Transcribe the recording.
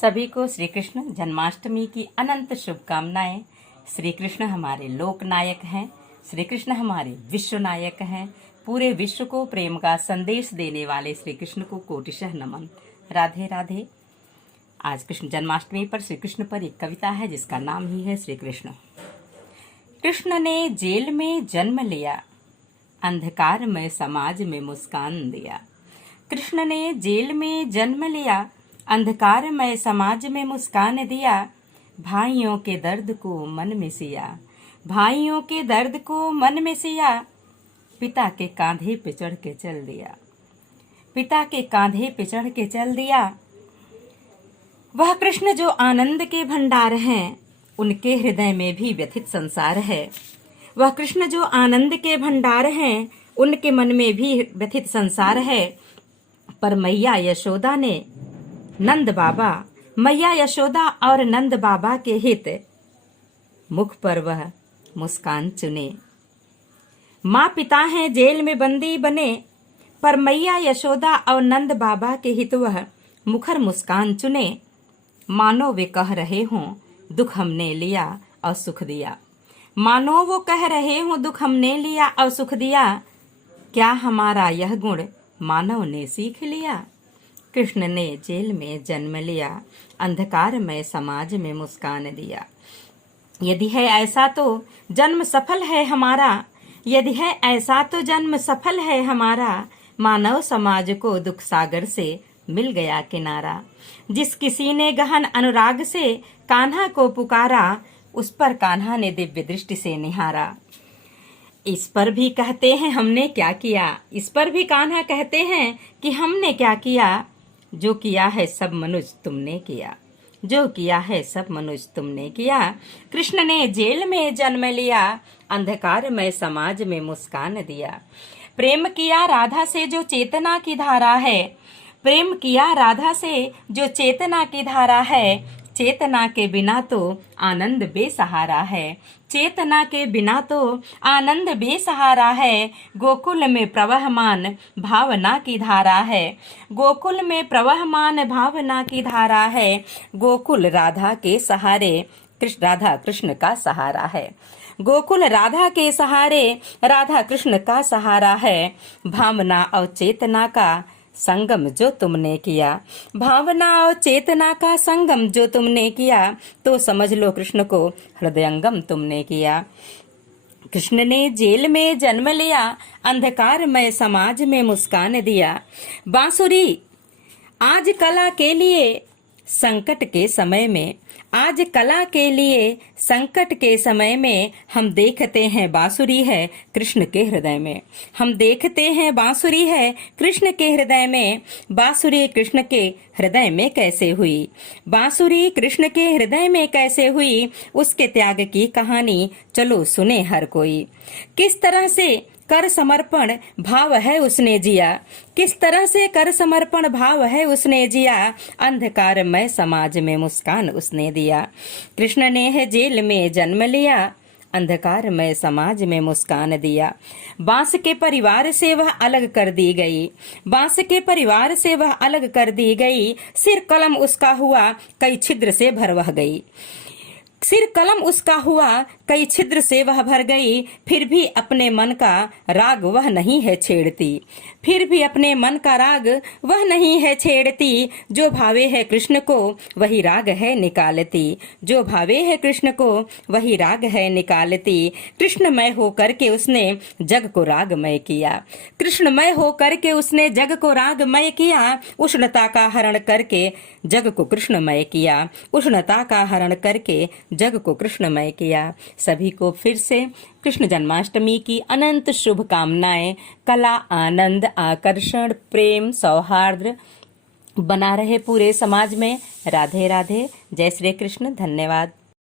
सभी को श्री कृष्ण जन्माष्टमी की अनंत शुभकामनाएं। श्री कृष्ण हमारे लोक नायक हैं, श्री कृष्ण हमारे विश्व नायक हैं। पूरे विश्व को प्रेम का संदेश देने वाले श्री कृष्ण को कोटिशः नमन। राधे राधे। आज कृष्ण जन्माष्टमी पर श्री कृष्ण पर एक कविता है जिसका नाम ही है श्री कृष्ण। कृष्ण ने जेल में जन्म लिया, अंधकार में समाज में मुस्कान दिया। कृष्ण ने जेल में जन्म लिया, अंधकार में समाज में मुस्कान दिया। भाइयों के दर्द को मन में सिया, भाइयों के दर्द को मन में सिया। पिता के कांधे पे चढ़ के चल दिया, पिता के कांधे पे चढ़ के चल दिया। वह कृष्ण जो आनंद के भंडार हैं, उनके हृदय में भी व्यथित संसार है। वह कृष्ण जो आनंद के भंडार हैं, उनके मन में भी व्यथित संसार है। पर मैया यशोदा ने नंद बाबा, मैया यशोदा और नंद बाबा के हित मुख पर वह मुस्कान चुने। माँ पिता हैं जेल में बंदी बने, पर मैया यशोदा और नंद बाबा के हित वह मुखर मुस्कान चुने। मानो वे कह रहे हों दुख हमने लिया और सुख दिया, मानो वो कह रहे हों दुख हमने लिया और सुख दिया। क्या हमारा यह गुण मानव ने सीख लिया। कृष्ण ने जेल में जन्म लिया, अंधकार में समाज में मुस्कान दिया। यदि है ऐसा तो जन्म सफल है हमारा, यदि है ऐसा तो जन्म सफल है हमारा। मानव समाज को दुख सागर से मिल गया किनारा। जिस किसी ने गहन अनुराग से कान्हा को पुकारा, उस पर कान्हा ने दिव्य दृष्टि से निहारा। इस पर भी कहते हैं हमने क्या किया, इस पर भी कान्हा कहते हैं कि हमने क्या किया। जो किया है सब मनुष्य तुमने किया, जो किया है सब मनुष्य तुमने किया। कृष्ण ने जेल में जन्म लिया, अंधकार में समाज में मुस्कान दिया। प्रेम किया राधा से जो चेतना की धारा है, प्रेम किया राधा से जो चेतना की धारा है। चेतना के बिना तो आनंद बेसहारा है, चेतना के बिना तो आनंद बेसहारा है। गोकुल में प्रवहमान भावना की धारा है, गोकुल में प्रवहमान भावना की धारा है। गोकुल राधा के सहारे, राधा कृष्ण का सहारा है। गोकुल राधा के सहारे, राधा कृष्ण का सहारा है। भावना और चेतना का संगम जो तुमने किया, भावना और चेतना का संगम जो तुमने किया, तो समझ लो कृष्ण को हृदयंगम तुमने किया। कृष्ण ने जेल में जन्म लिया, अंधकार में समाज में मुस्कान दिया। बांसुरी आज कला के लिए संकट के समय में, आज कला के लिए संकट के समय में हम देखते हैं बांसुरी है कृष्ण के हृदय में। हम देखते हैं बांसुरी है कृष्ण के हृदय में। बांसुरी कृष्ण के हृदय में कैसे हुई, बांसुरी कृष्ण के हृदय में कैसे हुई। उसके त्याग की कहानी चलो सुने हर कोई। किस तरह से कर समर्पण भाव है उसने जिया, किस तरह से कर समर्पण भाव है उसने जिया। अंधकार में समाज में मुस्कान उसने दिया। कृष्ण ने है जेल में जन्म लिया, अंधकार में समाज में मुस्कान दिया। बांस के परिवार से वह अलग कर दी गई, बांस के परिवार से वह अलग कर दी गई। सिर कलम उसका हुआ कई छिद्र से भर वह गई, सिर कलम उसका हुआ कई छिद्र से वह भर गई। फिर भी अपने मन का राग वह नहीं है छेड़ती, फिर भी अपने मन का राग वह नहीं है छेड़ती। जो भावे है कृष्ण को वही राग है निकालती, जो भावे है कृष्ण को वही राग है निकालती। कृष्णमय हो करके उसने जग को रागमय किया, कृष्णमय हो करके उसने जग को रागमय किया। उष्णता का हरण करके जग को कृष्णमय किया, उष्णता का हरण करके जग को कृष्णमय किया। सभी को फिर से कृष्ण जन्माष्टमी की अनंत शुभकामनाएं। कला, आनंद, आकर्षण, प्रेम, सौहार्द बना रहे पूरे समाज में। राधे राधे। जय श्री कृष्ण। धन्यवाद।